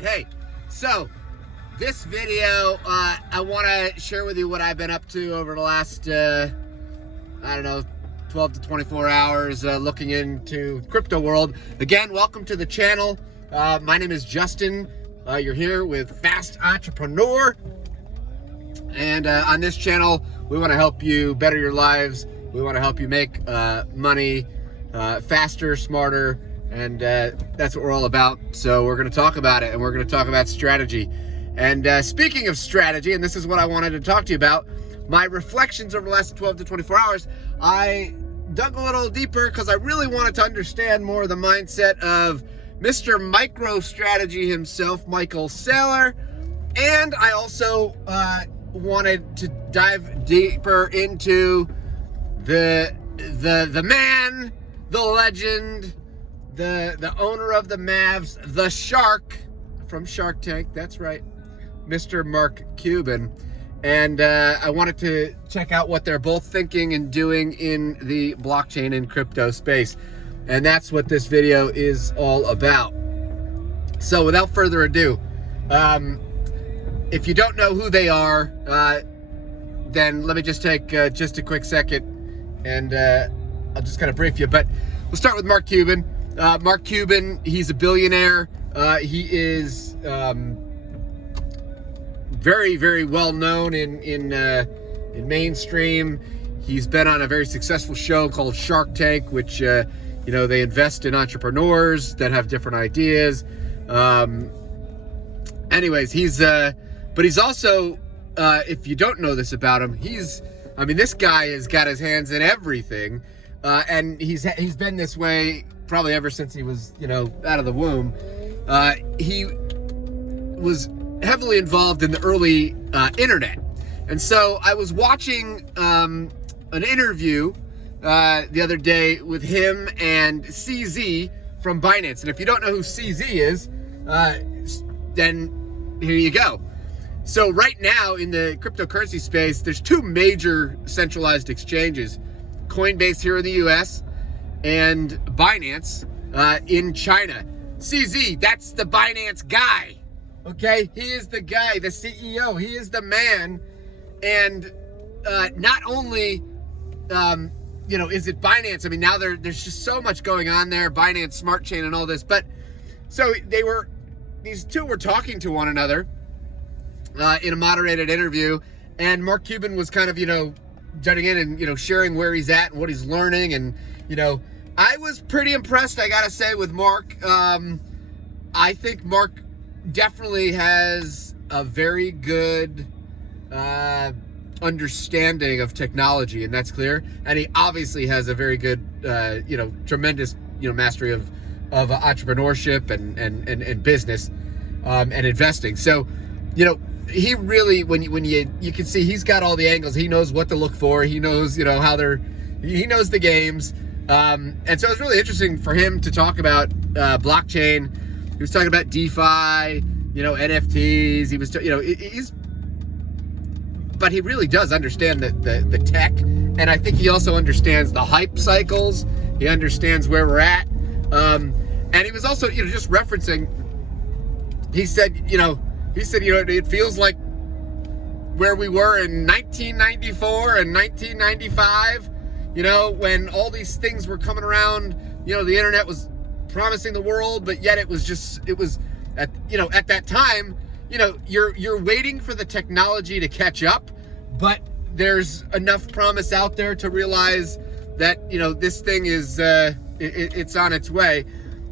right, hey, so this video, I want to share with you what I've been up to over the last, 12 to 24 hours looking into crypto world. Again, welcome to the channel. My name is Justin. You're here with Fast Entrepreneur. And on this channel, we want to help you better your lives. We want to help you make money faster, smarter, and that's what we're all about. So we're going to talk about it, and we're going to talk about strategy. And speaking of strategy, and this is what I wanted to talk to you about, my reflections over the last 12 to 24 hours, I dug a little deeper because I really wanted to understand more of the mindset of Mr. Micro Strategy himself, Michael Saylor. And I also wanted to dive deeper into the man, the legend, the owner of the Mavs, the shark from Shark Tank. That's right, Mr. Mark Cuban. And I wanted to check out what they're both thinking and doing in the blockchain and crypto space. And that's what this video is all about. So without further ado, if you don't know who they are, then let me just take just a quick second and I'll just kind of brief you. But we'll start with Mark Cuban. Mark Cuban, he's a billionaire. He is very, very well known in mainstream. He's been on a very successful show called Shark Tank, which they invest in entrepreneurs that have different ideas. Anyways, but he's also, if you don't know this about him, this guy has got his hands in everything, and he's been this way probably ever since he was out of the womb. He was heavily involved in the early internet, and so I was watching an interview the other day with him and CZ from Binance. And if you don't know who CZ is, then here you go. So right now in the cryptocurrency space, there's two major centralized exchanges: Coinbase here in the US and Binance in China. CZ, that's the Binance guy. Okay, he is the guy, the CEO. He is the man. And not only is it Binance? I mean, now there's just so much going on there, Binance Smart Chain and all this. But so these two were talking to one another in a moderated interview, and Mark Cuban was kind of, jutting in and, sharing where he's at and what he's learning. And, I was pretty impressed, I gotta say, with Mark. I think Mark definitely has a very good understanding of technology, and that's clear. And he obviously has a very good, tremendous, mastery of entrepreneurship and business and investing. So, he really, when you can see, he's got all the angles. He knows what to look for. He knows, he knows the games. And so it was really interesting for him to talk about blockchain. He was talking about DeFi, NFTs. He was, but he really does understand the tech. And I think he also understands the hype cycles. He understands where we're at. And he was also, just referencing, he said, it feels like where we were in 1994 and 1995, when all these things were coming around, the internet was promising the world, but yet it was at that time, you're waiting for the technology to catch up, but there's enough promise out there to realize that, this thing is, it's on its way.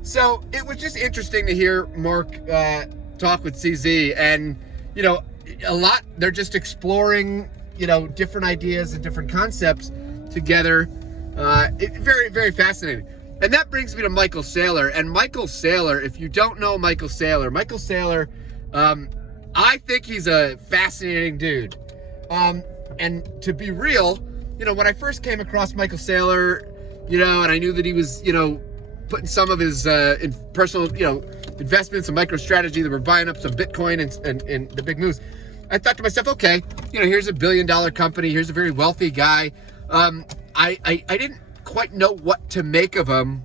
So it was just interesting to hear Mark talk with CZ, and, a lot, they're just exploring, different ideas and different concepts together. Very, very fascinating. And that brings me to Michael Saylor. And Michael Saylor, if you don't know Michael Saylor, I think he's a fascinating dude. And to be real, when I first came across Michael Saylor, and I knew that he was, putting some of his personal, investments and micro strategy, that were buying up some Bitcoin and the big moves, I thought to myself, okay, here's a $1 billion company. Here's a very wealthy guy. I didn't quite know what to make of him.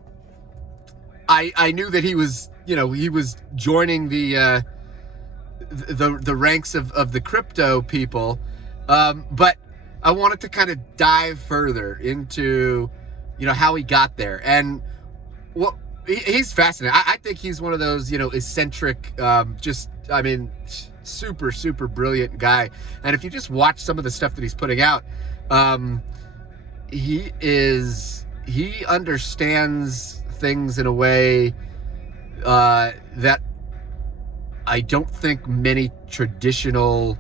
I knew that he was, he was joining the ranks of the crypto people, but I wanted to kind of dive further into, how he got there. And he's fascinating. I think he's one of those, eccentric, super, super brilliant guy. And if you just watch some of the stuff that he's putting out, he understands things in a way that I don't think many traditional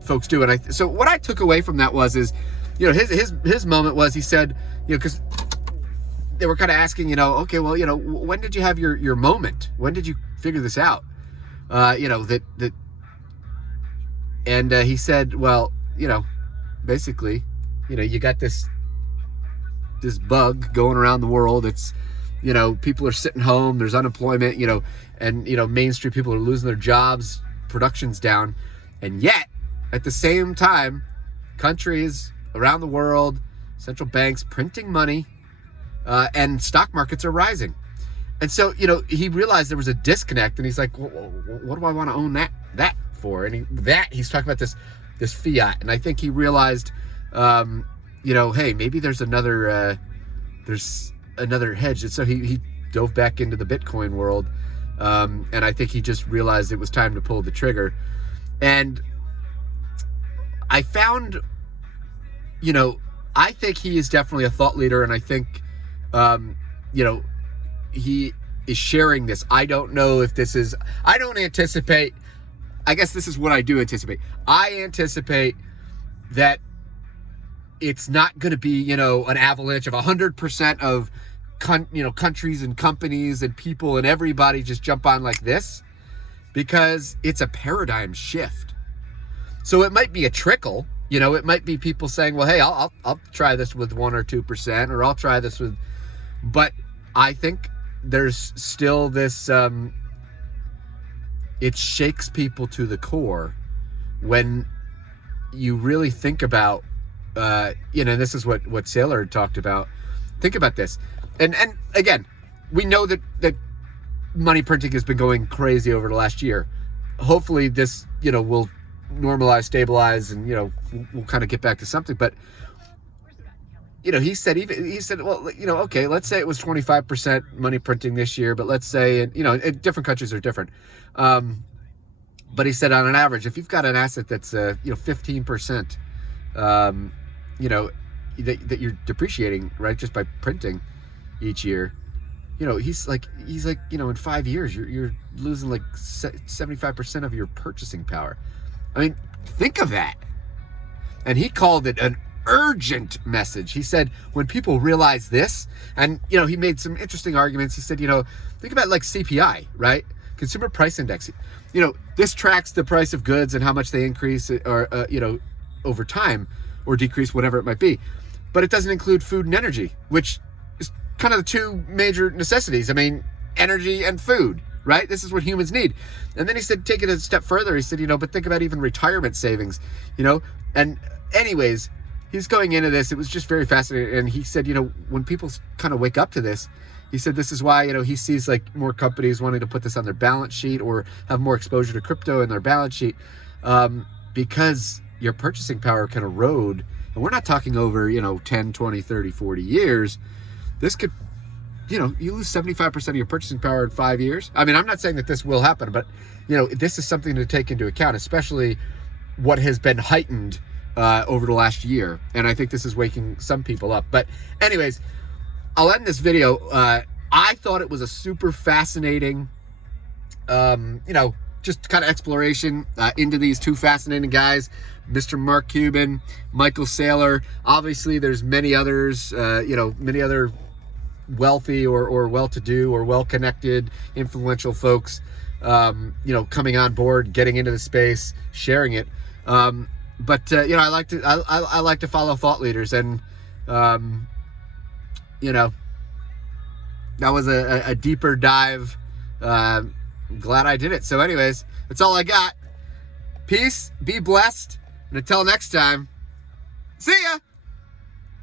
folks do. And so what I took away from that is, his moment was, he said, because they were kind of asking, okay, well, when did you have your moment? When did you figure this out? And he said, well, basically, you got this bug going around the world. It's, people are sitting home, there's unemployment, and, Main Street people are losing their jobs, production's down. And yet, at the same time, countries around the world, central banks printing money, and stock markets are rising. And so, he realized there was a disconnect, and he's like, well, what do I want to own that for? And he's talking about this fiat. And I think he realized, hey, maybe there's another hedge. And so he dove back into the Bitcoin world. And I think he just realized it was time to pull the trigger. And I found, I think he is definitely a thought leader. And I think, he is sharing this. I don't know if this is, I don't anticipate, I guess this is what I do anticipate. I anticipate that it's not going to be, an avalanche of 100% of, countries and companies and people and everybody just jump on like this, because it's a paradigm shift. So it might be a trickle, it might be people saying, well, hey, I'll try this with 1 or 2%, or I'll try this with, but I think there's still this, it shakes people to the core when you really think about, this is what Saylor talked about. Think about this. And again, we know that money printing has been going crazy over the last year. Hopefully this, will normalize, stabilize, and, we'll kind of get back to something. But, he said, well, okay, let's say it was 25% money printing this year, but let's say, and, different countries are different. But he said on an average, if you've got an asset that's, 15%, that you're depreciating, right, just by printing each year, he's like, in 5 years, you're losing like 75% of your purchasing power. I mean, think of that. And he called it an urgent message. He said, when people realize this, and, he made some interesting arguments. He said, think about like CPI, right? Consumer Price Index. This tracks the price of goods and how much they increase or, over time or decrease, whatever it might be. But it doesn't include food and energy, which is kind of the two major necessities. I mean, energy and food, right? This is what humans need. And then he said, take it a step further. He said, but think about even retirement savings, and anyways, he's going into this. It was just very fascinating. And he said, when people kind of wake up to this, he said this is why, he sees like more companies wanting to put this on their balance sheet or have more exposure to crypto in their balance sheet, because your purchasing power can erode. And we're not talking over, 10, 20, 30, 40 years. This could, you lose 75% of your purchasing power in 5 years. I mean, I'm not saying that this will happen, but, this is something to take into account, especially what has been heightened over the last year. And I think this is waking some people up. But anyways, I'll end this video. I thought it was a super fascinating, just kind of exploration into these two fascinating guys, Mr. Mark Cuban, Michael Saylor. Obviously, there's many others, many other wealthy or well-to-do or well-connected, influential folks, coming on board, getting into the space, sharing it. But I like to follow thought leaders, and that was a deeper dive. Glad I did it. So anyways, that's all I got. Peace, be blessed, and until next time, see ya.